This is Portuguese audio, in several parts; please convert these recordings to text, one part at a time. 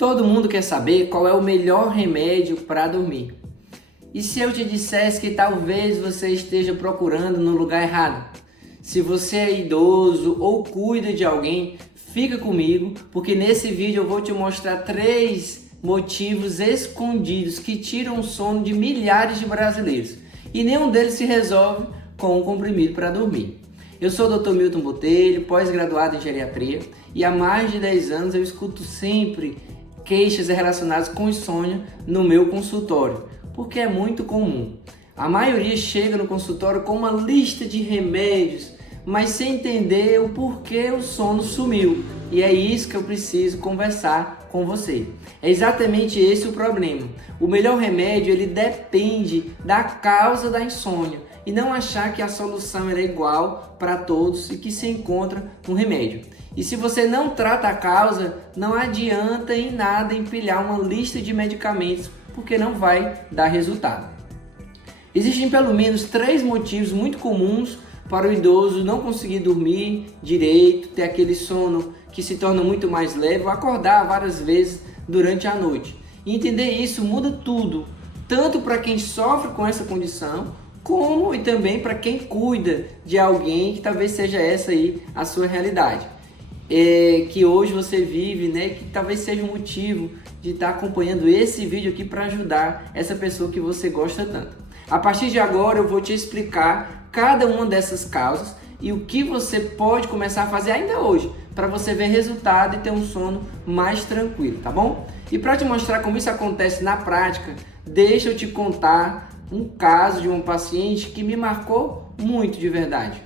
Todo mundo quer saber qual é o melhor remédio para dormir. E se eu te dissesse que talvez você esteja procurando no lugar errado? Se você é idoso ou cuida de alguém, fica comigo, porque nesse vídeo eu vou te mostrar 3 motivos escondidos que tiram o sono de milhares de brasileiros. E nenhum deles se resolve com um comprimido para dormir. Eu sou o Dr. Milton Botelho, pós-graduado em geriatria, e há mais de 10 anos eu escuto sempre queixas relacionadas com insônia no meu consultório, porque é muito comum. A maioria chega no consultório com uma lista de remédios, mas sem entender o porquê o sono sumiu. E é isso que eu preciso conversar com você. É exatamente esse o problema. O melhor remédio, ele depende da causa da insônia e não achar que a solução é igual para todos e que se encontra no remédio. E se você não trata a causa, não adianta em nada empilhar uma lista de medicamentos, porque não vai dar resultado. Existem pelo menos 3 motivos muito comuns para o idoso não conseguir dormir direito, ter aquele sono que se torna muito mais leve, ou acordar várias vezes durante a noite. E entender isso muda tudo, tanto para quem sofre com essa condição, como e também para quem cuida de alguém que talvez seja essa aí a sua realidade. Que hoje você vive, né? Que talvez seja um motivo de estar acompanhando esse vídeo aqui para ajudar essa pessoa que você gosta tanto. A partir de agora eu vou te explicar cada uma dessas causas e o que você pode começar a fazer ainda hoje para você ver resultado e ter um sono mais tranquilo, tá bom? E para te mostrar como isso acontece na prática, deixa eu te contar um caso de uma paciente que me marcou muito de verdade.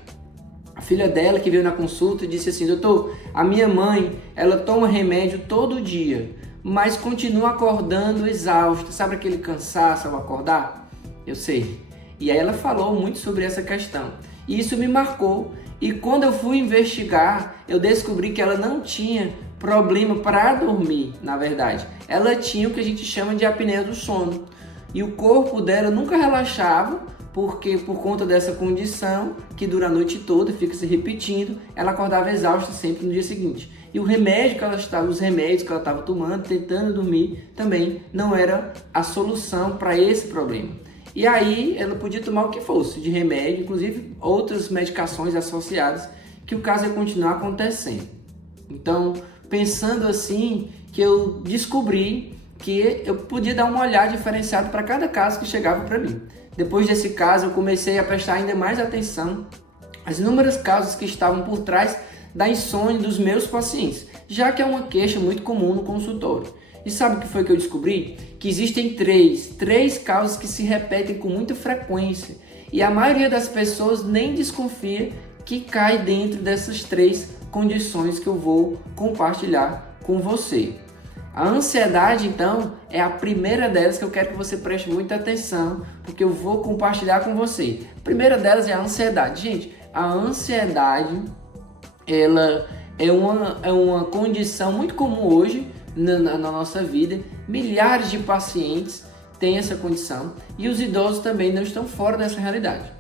A filha dela que veio na consulta disse assim: doutor, a minha mãe, ela toma remédio todo dia, mas continua acordando exausta. Sabe aquele cansaço ao acordar? Eu sei. E aí ela falou muito sobre essa questão. E isso me marcou. E quando eu fui investigar, eu descobri que ela não tinha problema para dormir, na verdade. Ela tinha o que a gente chama de apneia do sono. E o corpo dela nunca relaxava, porque por conta dessa condição, que dura a noite toda, fica se repetindo, ela acordava exausta sempre no dia seguinte. E os remédios que ela estava tomando, tentando dormir, também não era a solução para esse problema. E aí ela podia tomar o que fosse de remédio, inclusive outras medicações associadas, que o caso ia continuar acontecendo. Então, pensando assim, que eu descobri que eu podia dar uma olhada diferenciada para cada caso que chegava para mim. Depois desse caso, eu comecei a prestar ainda mais atenção às inúmeras causas que estavam por trás da insônia dos meus pacientes, já que é uma queixa muito comum no consultório. E sabe o que foi que eu descobri? Que existem três causas que se repetem com muita frequência e a maioria das pessoas nem desconfia que cai dentro dessas 3 condições que eu vou compartilhar com você. A ansiedade, então, é a primeira delas que eu quero que você preste muita atenção, porque eu vou compartilhar com você. A primeira delas é a ansiedade. Gente, a ansiedade, ela é uma condição muito comum hoje na nossa vida. Milhares de pacientes têm essa condição e os idosos também não estão fora dessa realidade.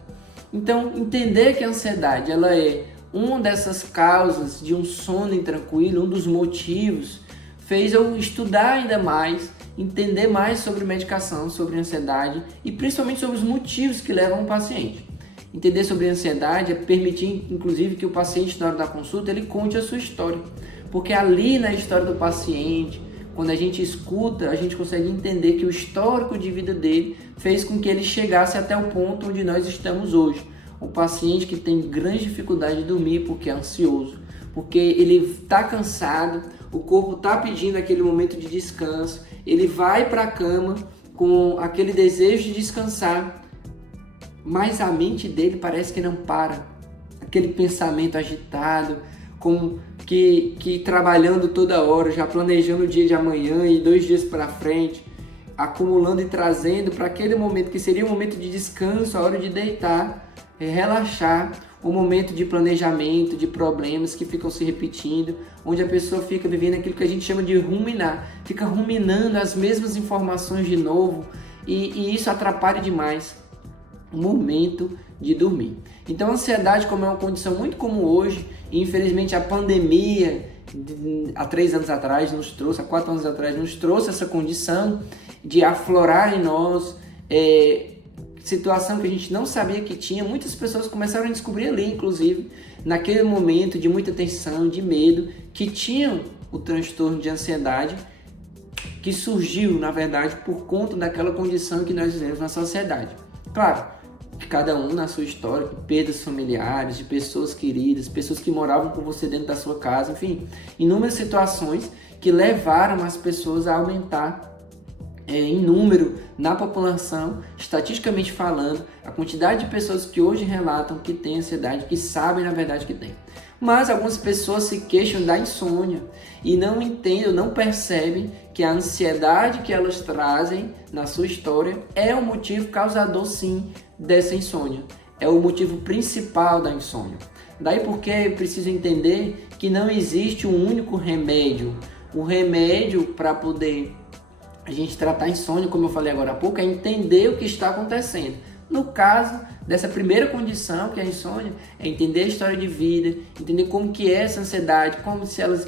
Então, entender que a ansiedade ela é uma dessas causas de um sono intranquilo, um dos motivos, fez eu estudar ainda mais, entender mais sobre medicação, sobre ansiedade e principalmente sobre os motivos que levam o paciente. Entender sobre a ansiedade é permitir, inclusive, que o paciente, na hora da consulta, ele conte a sua história. Porque ali na história do paciente, quando a gente escuta, a gente consegue entender que o histórico de vida dele fez com que ele chegasse até o ponto onde nós estamos hoje. O paciente que tem grande dificuldade de dormir porque é ansioso, porque ele está cansado, o corpo está pedindo aquele momento de descanso, ele vai para a cama com aquele desejo de descansar, mas a mente dele parece que não para. Aquele pensamento agitado, como que trabalhando toda hora, já planejando o dia de amanhã e 2 dias para frente, acumulando e trazendo para aquele momento que seria um momento de descanso, a hora de deitar, relaxar, um momento de planejamento, de problemas que ficam se repetindo, onde a pessoa fica vivendo aquilo que a gente chama de ruminar, fica ruminando as mesmas informações de novo e isso atrapalha demais o momento de dormir. Então a ansiedade, como é uma condição muito comum hoje, e infelizmente a pandemia há 3 anos atrás nos trouxe, há 4 anos atrás nos trouxe essa condição de aflorar em nós situação que a gente não sabia que tinha. Muitas pessoas começaram a descobrir ali, inclusive, naquele momento de muita tensão, de medo, que tinham o transtorno de ansiedade, que surgiu, na verdade, por conta daquela condição que nós vivemos na sociedade. Claro, cada um na sua história, perdas familiares, de pessoas queridas, pessoas que moravam com você dentro da sua casa, enfim, inúmeras situações que levaram as pessoas a aumentar em número na população, estatisticamente falando, a quantidade de pessoas que hoje relatam que têm ansiedade, que sabem na verdade que têm. Mas algumas pessoas se queixam da insônia e não entendem, não percebem que a ansiedade que elas trazem na sua história é o motivo causador, sim, dessa insônia. É o motivo principal da insônia. Daí porque é preciso entender que não existe um único remédio. O remédio para poder a gente tratar a insônia, como eu falei agora há pouco, é entender o que está acontecendo. No caso dessa primeira condição, que é a insônia, é entender a história de vida, entender como que é essa ansiedade,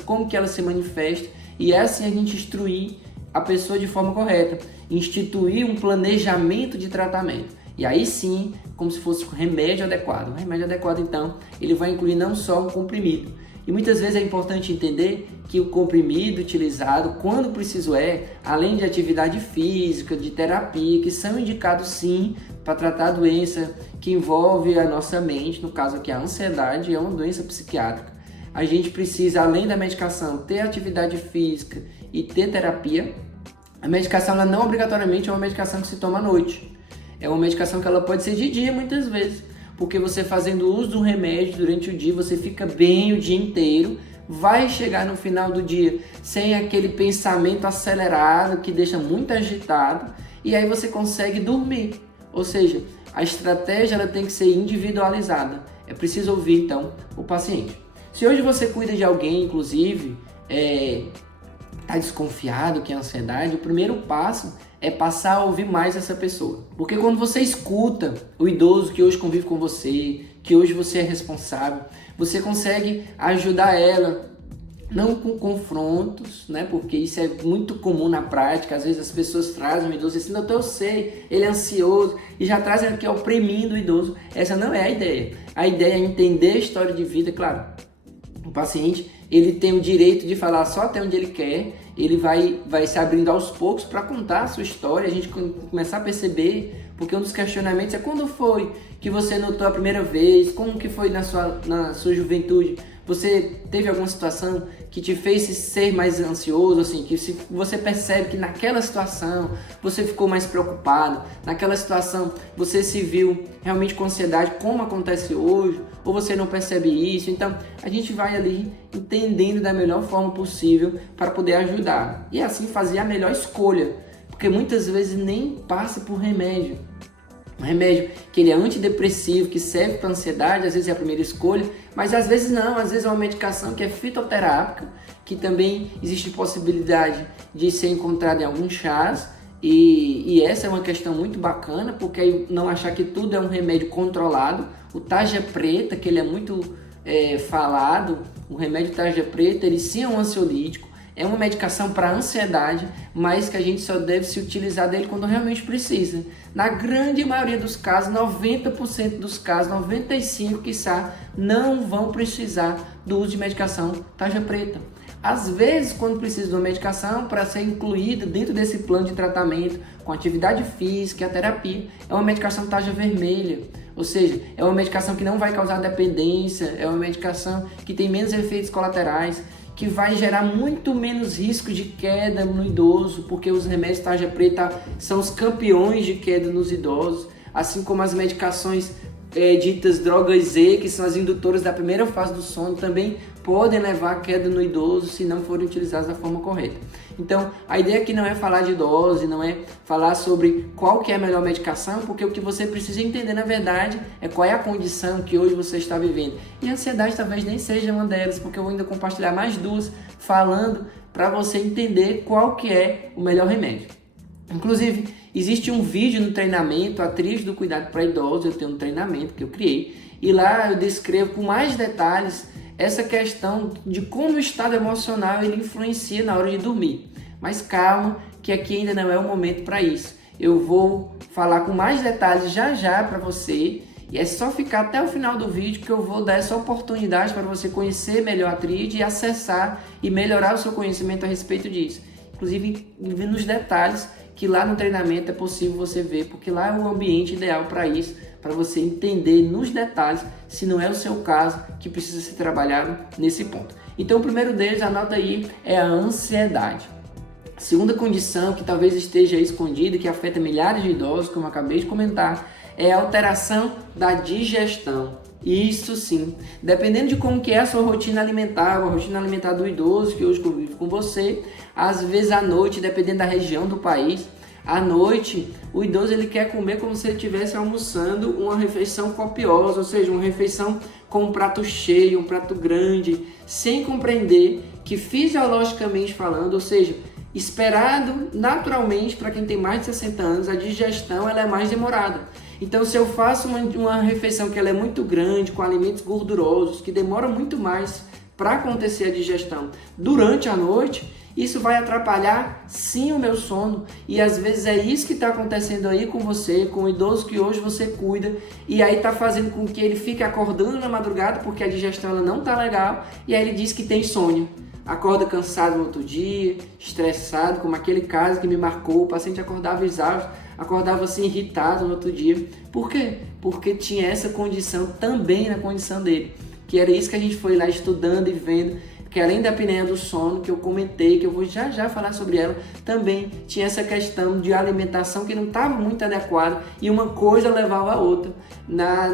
como que ela se manifesta, e é assim a gente instruir a pessoa de forma correta, instituir um planejamento de tratamento. E aí sim, como se fosse um remédio adequado. Um remédio adequado, então, ele vai incluir não só um comprimido. E muitas vezes é importante entender que o comprimido utilizado, quando preciso além de atividade física, de terapia, que são indicados sim para tratar a doença que envolve a nossa mente, no caso aqui a ansiedade, é uma doença psiquiátrica. A gente precisa, além da medicação, ter atividade física e ter terapia. A medicação ela não obrigatoriamente é uma medicação que se toma à noite. É uma medicação que ela pode ser de dia muitas vezes, porque você fazendo uso do remédio durante o dia, você fica bem o dia inteiro, vai chegar no final do dia sem aquele pensamento acelerado que deixa muito agitado, e aí você consegue dormir. Ou seja, a estratégia ela tem que ser individualizada. É preciso ouvir então o paciente. Se hoje você cuida de alguém, inclusive, está desconfiado que é ansiedade, o primeiro passo é passar a ouvir mais essa pessoa. Porque quando você escuta o idoso que hoje convive com você, que hoje você é responsável, você consegue ajudar ela, não com confrontos, né? Porque isso é muito comum na prática. Às vezes as pessoas trazem o idoso assim, doutor, eu sei, ele é ansioso, e já trazem aqui oprimindo o idoso. Essa não é a ideia. A ideia é entender a história de vida, claro. O paciente, ele tem o direito de falar só até onde ele quer, ele vai se abrindo aos poucos para contar a sua história, a gente começar a perceber, porque um dos questionamentos é quando foi que você notou a primeira vez, como que foi na sua juventude, você teve alguma situação que te fez ser mais ansioso, assim, que se você percebe que naquela situação você ficou mais preocupado, naquela situação você se viu realmente com ansiedade, como acontece hoje, ou você não percebe isso. Então a gente vai ali entendendo da melhor forma possível para poder ajudar e assim fazer a melhor escolha, porque muitas vezes nem passa por remédio. Um remédio que ele é antidepressivo, que serve para ansiedade, às vezes é a primeira escolha, mas às vezes não, às vezes é uma medicação que é fitoterápica, que também existe possibilidade de ser encontrada em alguns chás, e essa é uma questão muito bacana, porque aí não achar que tudo é um remédio controlado. O tarja preta, que ele é muito falado, o remédio tarja preta, ele sim é um ansiolítico, é uma medicação para ansiedade, mas que a gente só deve se utilizar dele quando realmente precisa. Na grande maioria dos casos, 90% dos casos, 95% quiçá, não vão precisar do uso de medicação tarja preta. Às vezes, quando precisa de uma medicação para ser incluída dentro desse plano de tratamento, com atividade física e a terapia, é uma medicação tarja vermelha. Ou seja, é uma medicação que não vai causar dependência, é uma medicação que tem menos efeitos colaterais, que vai gerar muito menos risco de queda no idoso, porque os remédios tarja preta são os campeões de queda nos idosos, assim como as medicações ditas drogas Z, que são as indutoras da primeira fase do sono, também podem levar à queda no idoso se não forem utilizadas da forma correta. Então, a ideia aqui não é falar de dose, não é falar sobre qual que é a melhor medicação, porque o que você precisa entender, na verdade, é qual é a condição que hoje você está vivendo. E a ansiedade talvez nem seja uma delas, porque eu vou ainda compartilhar mais duas, falando para você entender qual que é o melhor remédio. Inclusive, existe um vídeo no treinamento, a Tríade do Cuidado para Idosos, eu tenho um treinamento que eu criei, e lá eu descrevo com mais detalhes essa questão de como o estado emocional ele influencia na hora de dormir. Mas calma, que aqui ainda não é o momento para isso. Eu vou falar com mais detalhes já para você, e é só ficar até o final do vídeo que eu vou dar essa oportunidade para você conhecer melhor a tríade e acessar e melhorar o seu conhecimento a respeito disso. Inclusive nos detalhes, que lá no treinamento é possível você ver, porque lá é o ambiente ideal para isso, para você entender nos detalhes se não é o seu caso que precisa ser trabalhado nesse ponto. Então o primeiro deles, anota aí, é a ansiedade. A segunda condição que talvez esteja escondida, que afeta milhares de idosos, como eu acabei de comentar, é a alteração da digestão. Isso sim, dependendo de como que é a sua rotina alimentar, a rotina alimentar do idoso que hoje convive com você, às vezes à noite, dependendo da região do país, à noite o idoso ele quer comer como se ele estivesse almoçando uma refeição copiosa, ou seja, uma refeição com um prato cheio, um prato grande, sem compreender que fisiologicamente falando, ou seja, esperado naturalmente para quem tem mais de 60 anos, a digestão ela é mais demorada. Então, se eu faço uma refeição que ela é muito grande, com alimentos gordurosos, que demora muito mais para acontecer a digestão durante a noite, isso vai atrapalhar sim o meu sono. E às vezes é isso que está acontecendo aí com você, com o idoso que hoje você cuida, e aí está fazendo com que ele fique acordando na madrugada porque a digestão ela não está legal, e aí ele diz que tem insônia. Acorda cansado no outro dia, estressado, como aquele caso que me marcou, o paciente acordava exausto, acordava assim irritado no outro dia. Por quê? Porque tinha essa condição também na condição dele, que era isso que a gente foi lá estudando e vendo, que além da apneia do sono, que eu comentei, que eu vou já falar sobre ela, também tinha essa questão de alimentação que não estava muito adequada e uma coisa levava a outra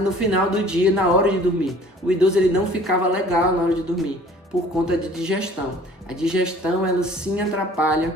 no final do dia, na hora de dormir. O idoso ele não ficava legal na hora de dormir, por conta de digestão. A digestão, ela sim atrapalha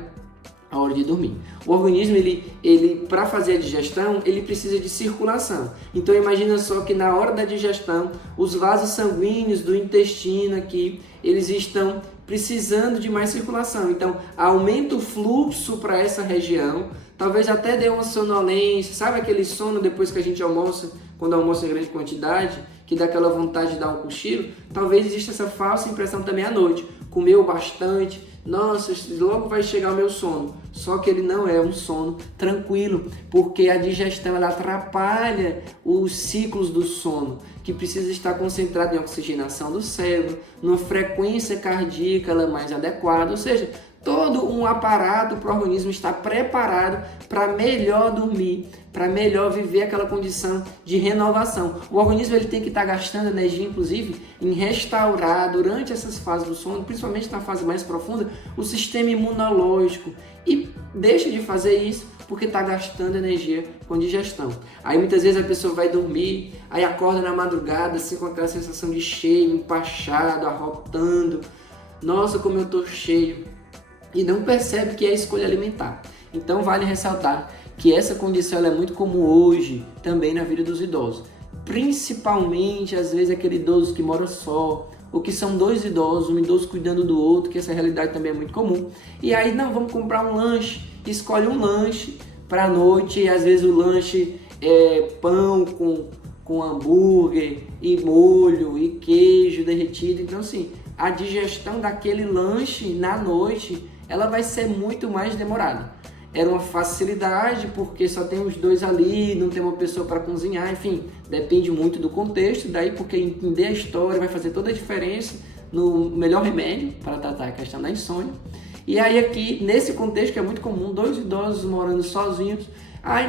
a hora de dormir. O organismo, ele para fazer a digestão, ele precisa de circulação. Então imagina só que na hora da digestão, os vasos sanguíneos do intestino aqui, eles estão precisando de mais circulação. Então aumenta o fluxo para essa região, talvez até dê uma sonolência, sabe aquele sono depois que a gente almoça, quando almoça em grande quantidade, que dá aquela vontade de dar um cochilo? Talvez exista essa falsa impressão também à noite. Comeu bastante, nossa, logo vai chegar o meu sono. Só que ele não é um sono tranquilo, porque a digestão ela atrapalha os ciclos do sono, que precisa estar concentrado em oxigenação do cérebro, numa frequência cardíaca ela mais adequada, ou seja, todo um aparato para o organismo estar preparado para melhor dormir, para melhor viver aquela condição de renovação. O organismo ele tem que estar gastando energia, inclusive, em restaurar durante essas fases do sono, principalmente na fase mais profunda, o sistema imunológico. E deixa de fazer isso porque está gastando energia com digestão. Aí muitas vezes a pessoa vai dormir, aí acorda na madrugada assim, com aquela sensação de cheio, empachado, arrotando. Nossa, como eu estou cheio! E não percebe que é escolha alimentar. Então vale ressaltar que essa condição ela é muito comum hoje também na vida dos idosos. Principalmente, às vezes, aquele idoso que mora só, ou que são dois idosos, um idoso cuidando do outro, que essa realidade também é muito comum. E aí, não, vamos comprar um lanche, escolhe um lanche para a noite, e às vezes o lanche é pão com hambúrguer, e molho, e queijo derretido. Então, assim, a digestão daquele lanche na noite, ela vai ser muito mais demorada. Era uma facilidade porque só tem os dois ali, não tem uma pessoa para cozinhar, enfim, depende muito do contexto, daí porque entender a história vai fazer toda a diferença no melhor remédio para tratar a questão da insônia. E aí aqui, nesse contexto que é muito comum, dois idosos morando sozinhos,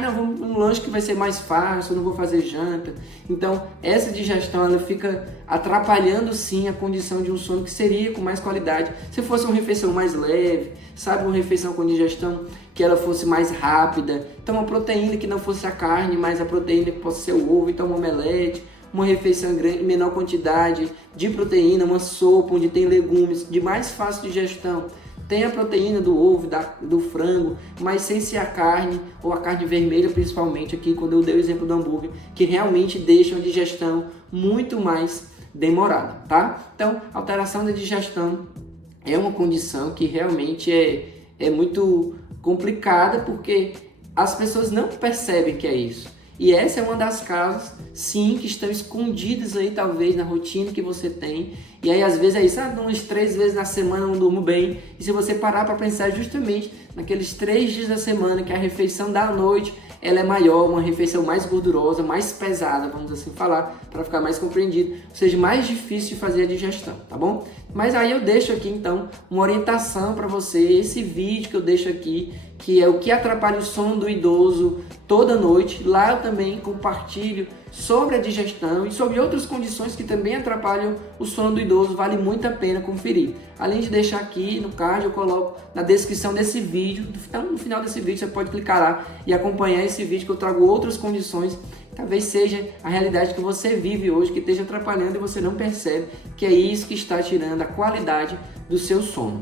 não, vamos um lanche que vai ser mais fácil, eu não vou fazer janta. Então, essa digestão ela fica atrapalhando sim a condição de um sono que seria com mais qualidade. Se fosse uma refeição mais leve, sabe, uma refeição com digestão que ela fosse mais rápida. Então, uma proteína que não fosse a carne, mas a proteína que possa ser o ovo, então um omelete, uma refeição grande, menor quantidade de proteína, uma sopa onde tem legumes de mais fácil digestão. Tem a proteína do ovo, do frango, mas sem ser a carne, ou a carne vermelha principalmente, aqui quando eu dei o exemplo do hambúrguer, que realmente deixam a digestão muito mais demorada, tá? Então, alteração da digestão é uma condição que realmente é muito complicada, porque as pessoas não percebem que é isso. E essa é uma das causas, sim, que estão escondidas aí talvez na rotina que você tem. E aí às vezes é isso, umas 3 vezes na semana eu não durmo bem. E se você parar para pensar justamente naqueles 3 dias da semana que a refeição da noite ela é maior, uma refeição mais gordurosa, mais pesada, vamos assim falar, para ficar mais compreendido, ou seja, mais difícil de fazer a digestão, tá bom? Mas aí eu deixo aqui então uma orientação para você, esse vídeo que eu deixo aqui, que é o que atrapalha o sono do idoso toda noite. Lá eu também compartilho sobre a digestão e sobre outras condições que também atrapalham o sono do idoso, vale muito a pena conferir. Além de deixar aqui no card, eu coloco na descrição desse vídeo, então no final desse vídeo você pode clicar lá e acompanhar esse vídeo que eu trago outras condições, talvez seja a realidade que você vive hoje, que esteja atrapalhando e você não percebe que é isso que está tirando a qualidade do seu sono.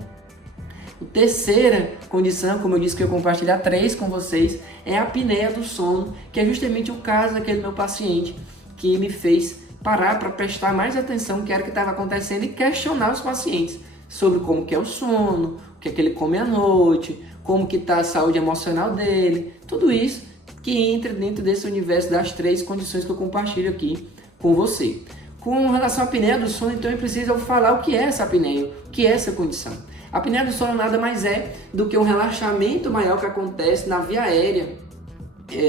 A terceira condição, como eu disse que eu ia compartilhar 3 com vocês, é a apneia do sono, que é justamente o caso daquele meu paciente que me fez parar para prestar mais atenção no que era que estava acontecendo e questionar os pacientes sobre como que é o sono, o que é que ele come à noite, como que está a saúde emocional dele, tudo isso que entra dentro desse universo das 3 condições que eu compartilho aqui com você. Com relação à apneia do sono, então eu preciso falar o que é essa apneia, o que é essa condição. A apneia do sono nada mais é do que um relaxamento maior que acontece na via aérea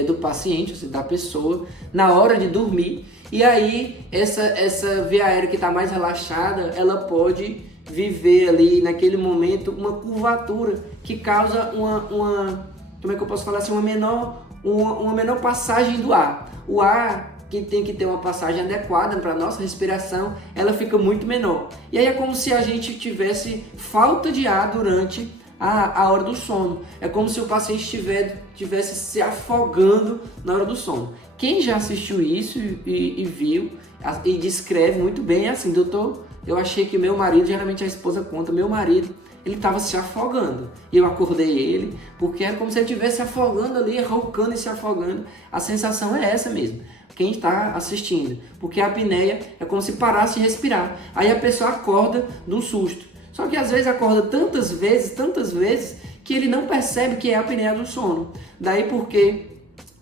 do paciente, ou seja, da pessoa, na hora de dormir. E aí essa via aérea que está mais relaxada, ela pode viver ali naquele momento uma curvatura que causa como é que eu posso falar assim, uma menor passagem do ar. O ar que tem que ter uma passagem adequada para a nossa respiração, ela fica muito menor. E aí é como se a gente tivesse falta de ar durante a hora do sono. É como se o paciente estivesse se afogando na hora do sono. Quem já assistiu isso e viu e descreve muito bem é assim: doutor, eu achei que meu marido, geralmente a esposa conta, meu marido, ele estava se afogando. E eu acordei ele, porque era como se ele estivesse se afogando ali, roncando e se afogando. A sensação é essa mesmo, quem está assistindo. Porque a apneia é como se parasse de respirar. Aí a pessoa acorda de um susto. Só que às vezes acorda tantas vezes, que ele não percebe que é a apneia do sono. Daí porque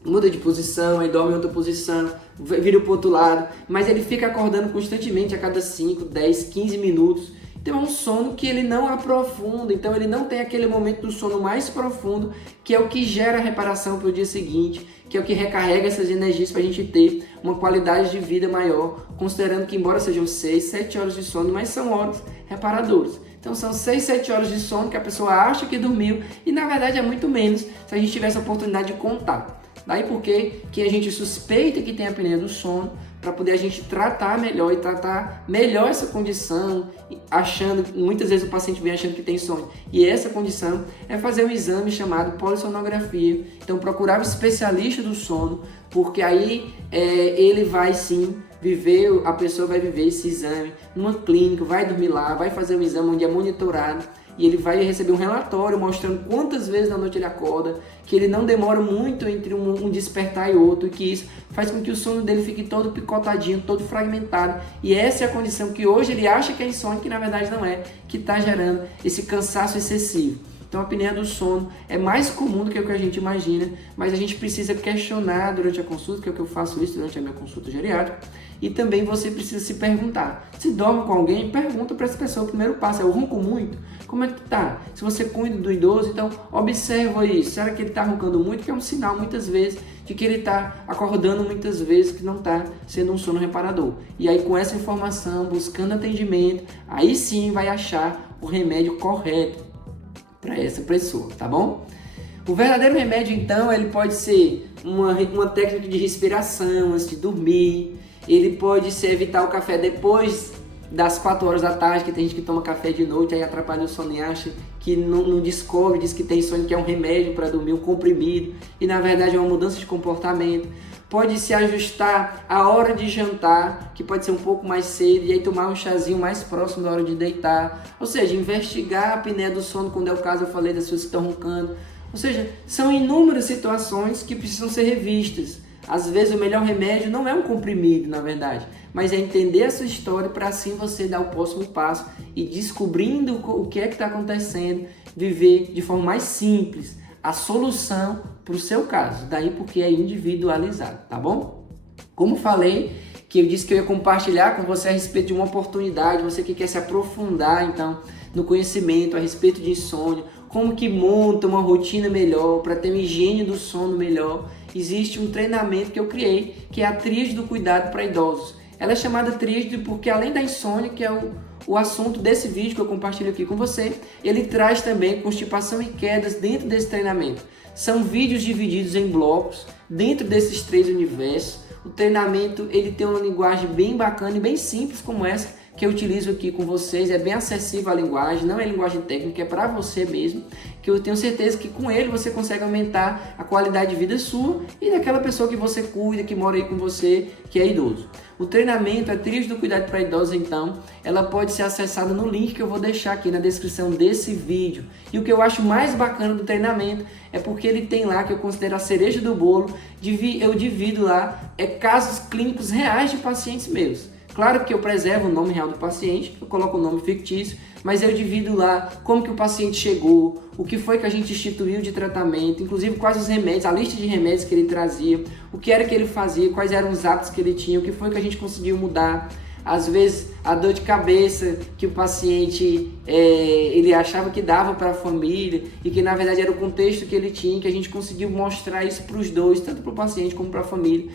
muda de posição, aí dorme em outra posição, vira para o outro lado, mas ele fica acordando constantemente a cada 5, 10, 15 minutos. Então é um sono que ele não aprofunda, então ele não tem aquele momento do sono mais profundo, que é o que gera a reparação para o dia seguinte, que é o que recarrega essas energias para a gente ter uma qualidade de vida maior, considerando que embora sejam 6, 7 horas de sono, mas são horas reparadoras. Então são 6, 7 horas de sono que a pessoa acha que dormiu e na verdade é muito menos se a gente tivesse a oportunidade de contar. Daí porque que a gente suspeita que tem a apneia do sono, para poder a gente tratar melhor e tratar melhor essa condição, muitas vezes o paciente vem achando que tem sono. E essa condição é fazer um exame chamado polissonografia. Então procurar um especialista do sono, porque aí ele vai sim a pessoa vai viver esse exame numa clínica, vai dormir lá, vai fazer um exame onde é monitorado. E ele vai receber um relatório mostrando quantas vezes na noite ele acorda, que ele não demora muito entre um despertar e outro, e que isso faz com que o sono dele fique todo picotadinho, todo fragmentado. E essa é a condição que hoje ele acha que é insônia, que na verdade não é, que está gerando esse cansaço excessivo. Então a apneia do sono é mais comum do que o que a gente imagina, mas a gente precisa questionar durante a consulta, que é o que eu faço isso durante a minha consulta geriátrica, e também você precisa se perguntar. Se dorme com alguém, pergunta para essa pessoa. O primeiro passo é: eu ronco muito? Como é que tá? Se você cuida do idoso, então observa isso. Será que ele está roncando muito? Que é um sinal muitas vezes de que ele está acordando muitas vezes, que não está sendo um sono reparador. E aí com essa informação, buscando atendimento, aí sim vai achar o remédio correto para essa pessoa, tá bom? O verdadeiro remédio, então, ele pode ser uma técnica de respiração antes de dormir. Ele pode ser evitar o café depois das 4 horas da tarde, que tem gente que toma café de noite, aí atrapalha o sono e acha que não descobre, diz que tem sono, que é um remédio para dormir, um comprimido, e na verdade é uma mudança de comportamento. Pode se ajustar a hora de jantar, que pode ser um pouco mais cedo, e aí tomar um chazinho mais próximo da hora de deitar. Ou seja, investigar a apneia do sono, quando é o caso, eu falei das pessoas que estão roncando. Ou seja, são inúmeras situações que precisam ser revistas. Às vezes o melhor remédio não é um comprimido, na verdade, mas é entender a sua história para assim você dar o próximo passo e descobrindo o que é que está acontecendo, viver de forma mais simples, a solução para o seu caso, daí porque é individualizado, tá bom? Como falei, que eu disse que eu ia compartilhar com você a respeito de uma oportunidade, você que quer se aprofundar então no conhecimento a respeito de insônia, como que monta uma rotina melhor para ter uma higiene do sono melhor, existe um treinamento que eu criei, que é a Tríade do Cuidado para Idosos. Ela é chamada Tríade porque além da insônia, que é o assunto desse vídeo que eu compartilho aqui com você, ele traz também constipação e quedas dentro desse treinamento. São vídeos divididos em blocos dentro desses 3 universos. O treinamento ele tem uma linguagem bem bacana e bem simples como essa que eu utilizo aqui com vocês, é bem acessível a linguagem, não é linguagem técnica, é para você mesmo, que eu tenho certeza que com ele você consegue aumentar a qualidade de vida sua e daquela pessoa que você cuida, que mora aí com você, que é idoso. O treinamento, a Tríade do Cuidado para Idosos, então, ela pode ser acessada no link que eu vou deixar aqui na descrição desse vídeo. E o que eu acho mais bacana do treinamento é porque ele tem lá, que eu considero a cereja do bolo, eu divido lá casos clínicos reais de pacientes meus. Claro que eu preservo o nome real do paciente, eu coloco o nome fictício, mas eu divido lá como que o paciente chegou, o que foi que a gente instituiu de tratamento, inclusive quais os remédios, a lista de remédios que ele trazia, o que era que ele fazia, quais eram os hábitos que ele tinha, o que foi que a gente conseguiu mudar. Às vezes a dor de cabeça que o paciente ele achava que dava para a família e que na verdade era o contexto que ele tinha, que a gente conseguiu mostrar isso para os dois, tanto para o paciente como para a família.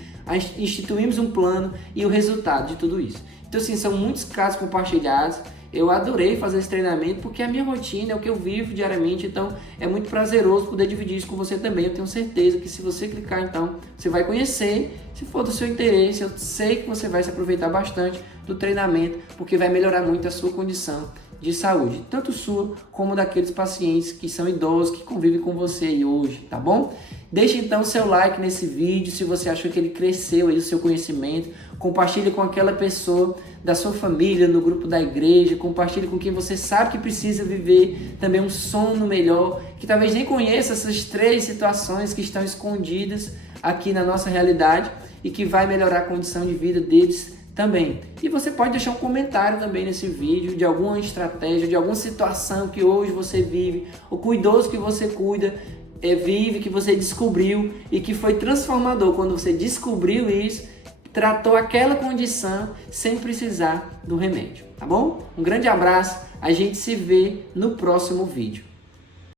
Instituímos um plano e o resultado de tudo isso. Então assim, são muitos casos compartilhados. Eu adorei fazer esse treinamento porque é a minha rotina, é o que eu vivo diariamente, então é muito prazeroso poder dividir isso com você também. Eu tenho certeza que se você clicar, então, você vai conhecer, se for do seu interesse, eu sei que você vai se aproveitar bastante do treinamento, porque vai melhorar muito a sua condição de saúde, tanto sua como daqueles pacientes que são idosos, que convivem com você aí hoje, tá bom? Deixe então seu like nesse vídeo, se você achou que ele cresceu aí o seu conhecimento, compartilhe com aquela pessoa da sua família, no grupo da igreja, compartilhe com quem você sabe que precisa viver também um sono melhor, que talvez nem conheça essas 3 situações que estão escondidas aqui na nossa realidade e que vai melhorar a condição de vida deles também. E você pode deixar um comentário também nesse vídeo de alguma estratégia, de alguma situação que hoje você vive, ou com o idoso que você cuida, vive, que você descobriu e que foi transformador quando você descobriu isso, tratou aquela condição sem precisar do remédio, tá bom? Um grande abraço, a gente se vê no próximo vídeo.